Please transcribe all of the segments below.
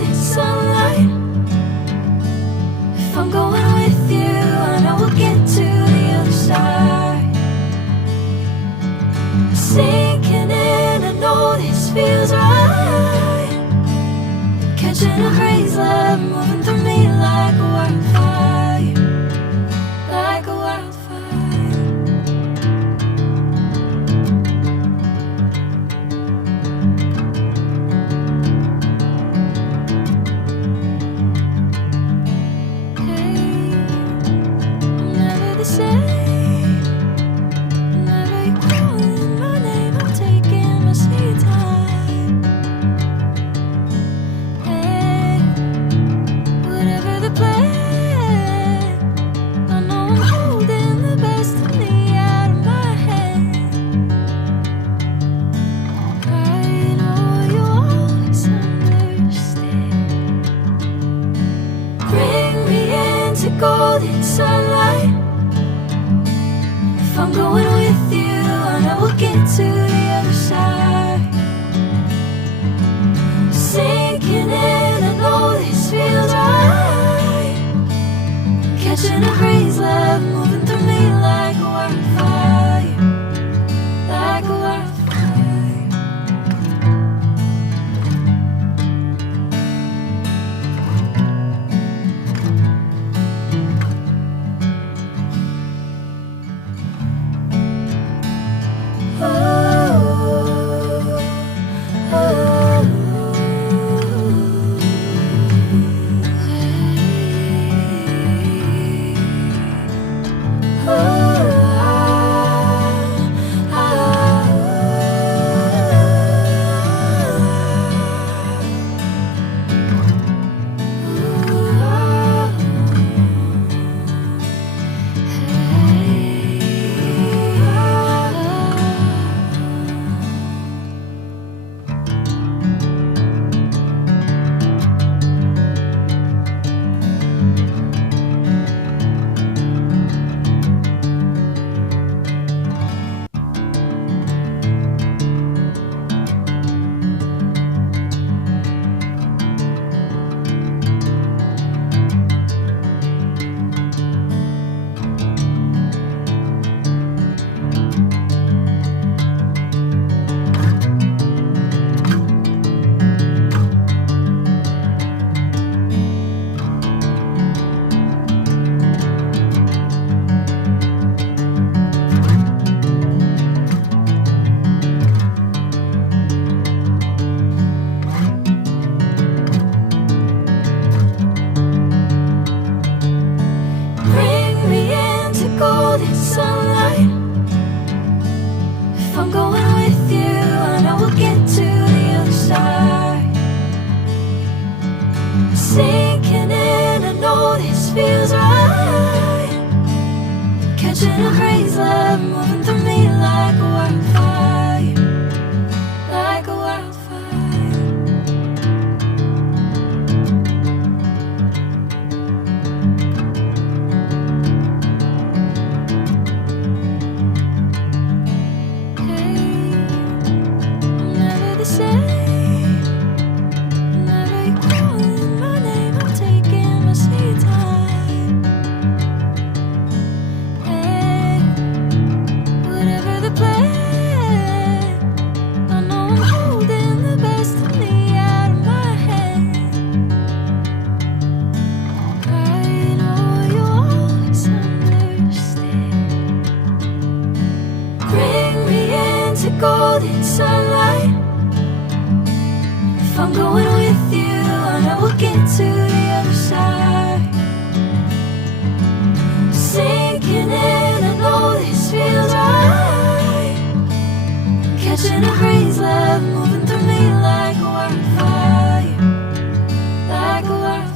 golden sunlight. If I'm going with you, I know we'll get to the other side. Sinking in, I know this feels right. Catching a breeze, love moving through me like a wildfire, like a wildfire. The same. Whenever you're calling my name, I'm taking my sweet time. Hey, whatever the plan, I know I'm holding the best of me out of my hand. I know you always understand. Bring me into golden sunlight. If I'm going with you, I know we'll get to the other side. Sinking in, I know this feels right. Catching a breeze, love moving through me like a wildfire, like a wildfire. Golden sunlight. If I'm going with you, I know we'll get to the other side. Sinking in, I know this feels right. Catching a breeze, love moving through me like a wildfire, like a wildfire. The same. Whenever you're calling my name, I'm taking my sweet time. Hey, whatever the plan, I know I'm holding the best of me out of my hand. I know you always understand. Bring me into golden sunlight. If I'm going with you, I know we'll get to the other side. Sinking in, I know this feels right. Catching a breeze, love moving through me like a wildfire, like a wildfire.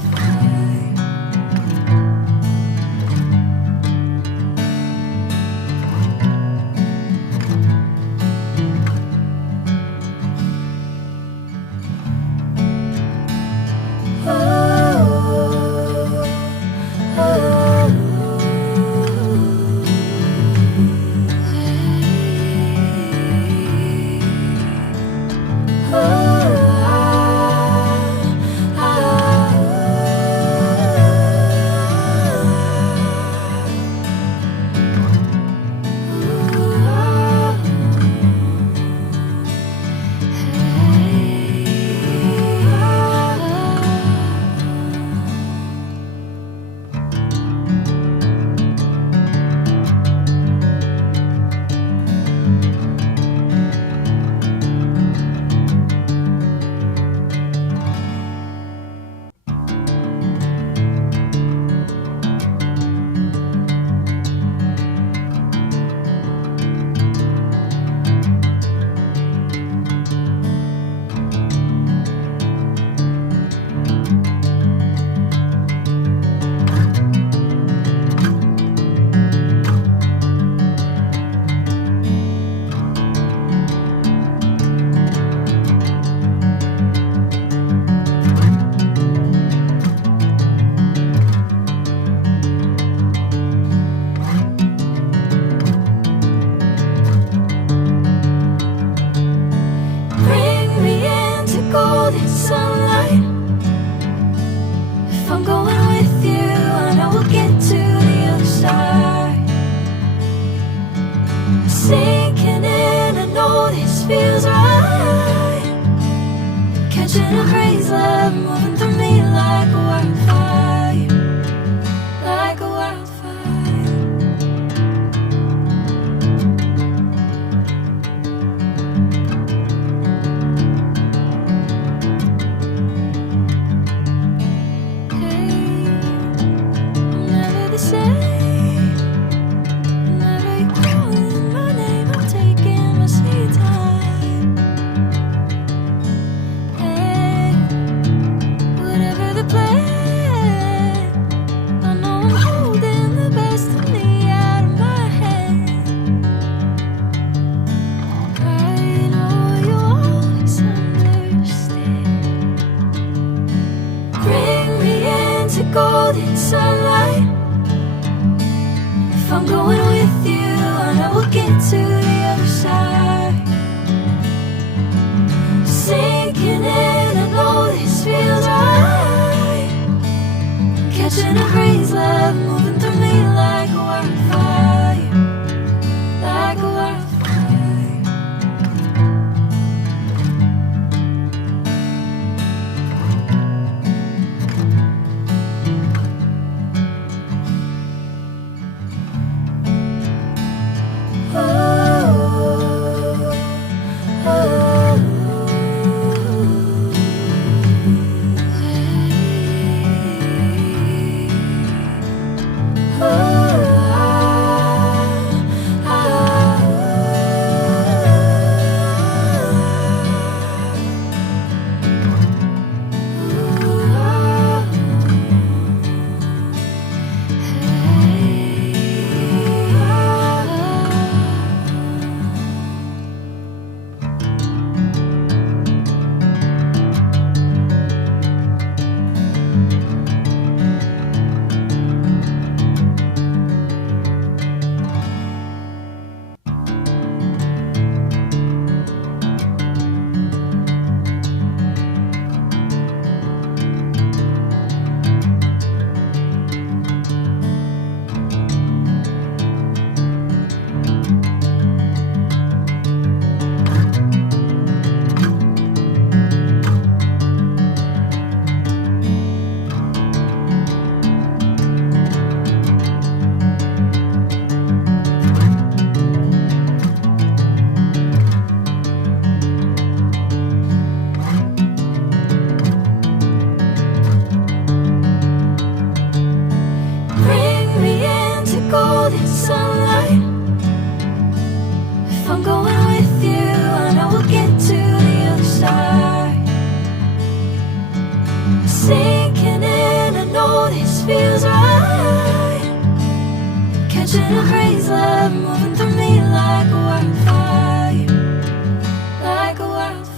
catching a breeze, love moving through me like a wildfire, like a wildfire. Hey, I'm never the same. Whenever you're calling my name, I'm taking my sweet time. Hey, whatever the plan, I know I'm holding the best of me out of my hand. I know you'll always understand. Bring me into golden sunlight. If I'm going with you, I know we'll get to the other side. Sinking in, I know this feels right. Catching a breeze, love moving through me like a wildfire, like a wildfire. Bring me into golden sunlight. If I'm going with you, I know we'll get to the other side. Sinking in, I know this feels right. Catching a breeze, love moving through me like a wildfire, like a wildfire.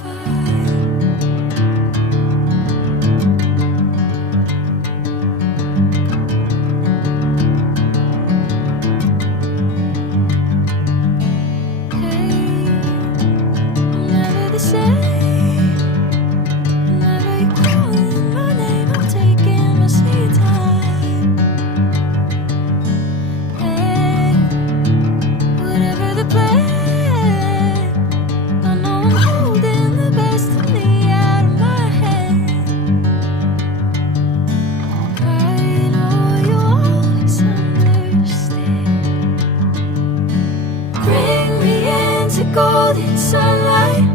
Hey, I'm never the same. Whenever you're calling my name, I'm taking my sweet time. Hey, whatever the plan, I know I'm holding the best of me out of my hand. I know you'll always understand. Bring me into golden sunlight.